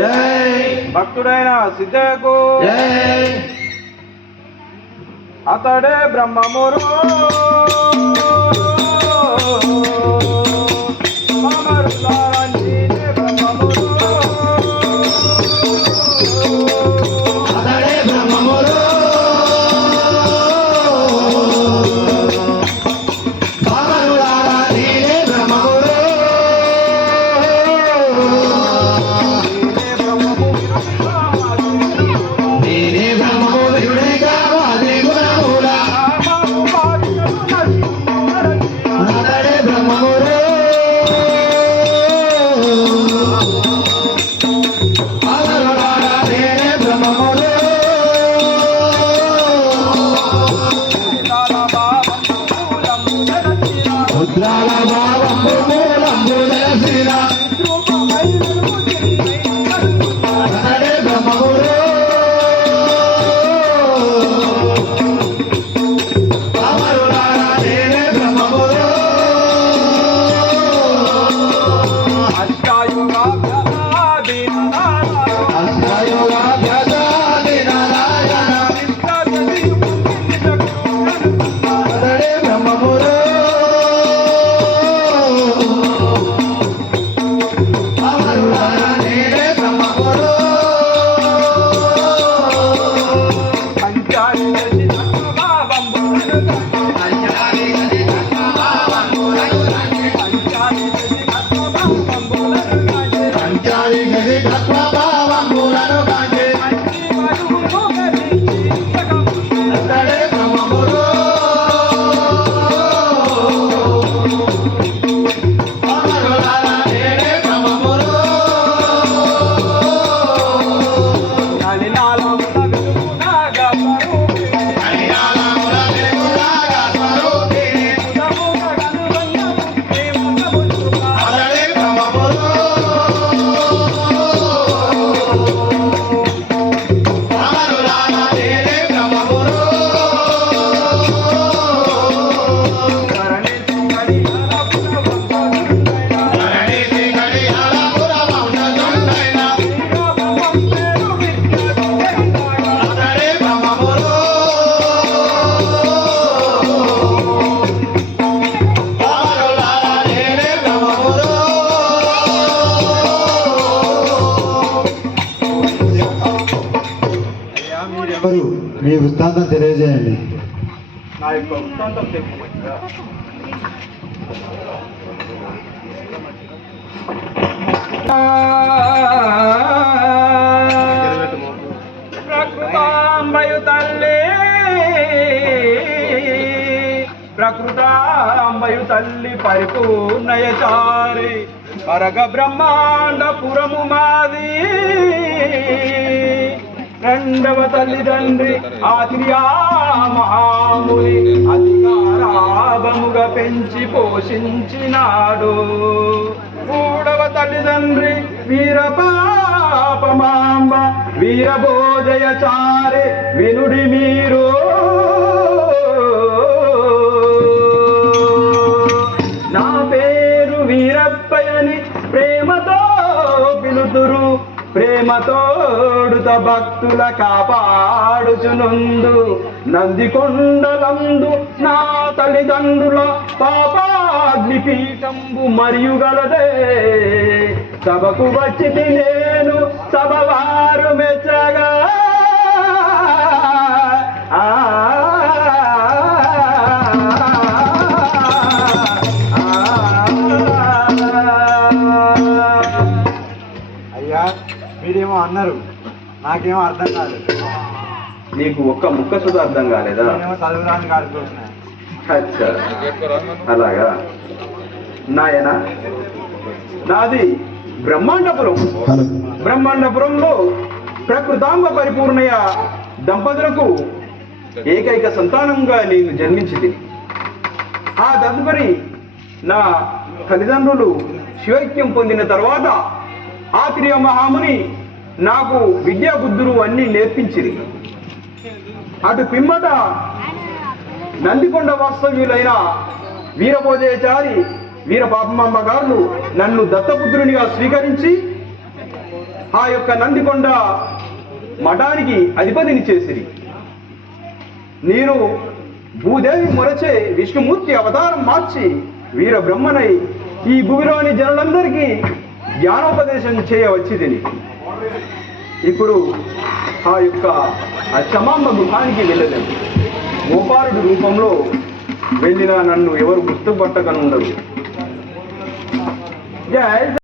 జై. భక్తుడైన సిద్ధకు జై. అతడే బ్రహ్మమురు. oh. la la la la la ఎవరు మీ వృత్తాంతం తెలియజేయండి. నా యొక్క వృత్తాంతం చెప్పమంటారా ప్రకృతాంబయు తల్లి ప్రకృతాంబయు తల్లి పరిపూర్ణయచారి. పరగ బ్రహ్మాండ పురము మాది. రెండవ తల్లిదండ్రి ఆదిర్యా మహాముని అధికారాభముగా పెంచి పోషించినాడు. మూడవ తల్లిదండ్రి వీరపాపమాంబ వీరభోజయచారి వినుడి మీరు. నా పేరు వీరప్పయని ప్రేమతో పిలుతురు ప్రేమతో భక్తుల కాపాడుచునుందు నందికొండలందు నా తల్లిదండ్రుల పాపాగ్ని పీఠంబు మరియు గలదే సభకు వచ్చి నేను సభ వారు మెచ్చగా అయ్యా మీరేమో అన్నారు. నాకేమో అర్థం కాదు నీకు ఒక్క ముక్క సుధా అర్థం కాలేదా? చదువురాని అచ్చా. అలాగా. నాయన? నాది బ్రహ్మాండపురం. బ్రహ్మాండపురంలో ప్రకృతాంబ పరిపూర్ణయ దంపతులకు ఏకైక సంతానంగా నేను జన్మించింది. ఆ తదుపరి నా తల్లిదండ్రులు శివైక్యం పొందిన తర్వాత ఆత్రేయ మహాముని నాకు విద్యా బుద్ధులు అన్నీ నేర్పించిరి. అటు పిమ్మట నందికొండ వాస్తవ్యులైన వీరభోజయచారి వీర పాపమ్మ గారు నన్ను దత్తపుత్రునిగా స్వీకరించి ఆ యొక్క నందికొండ మఠానికి అధిపతిని చేసిరి. నేను భూదేవి మొరచే విష్ణుమూర్తి అవతారం మార్చి వీర బ్రహ్మనై ఈ భూమిలోని జనులందరికీ జ్ఞానోపదేశం చేయవచ్చిదిని ఇప్పుడు ఆ యొక్క అచ్చమాంబ గృహానికి వెళ్ళలేదు గోపాలుడి రూపంలో వెళ్ళిన నన్ను ఎవరు గుర్తుపట్టకనుండరు. జై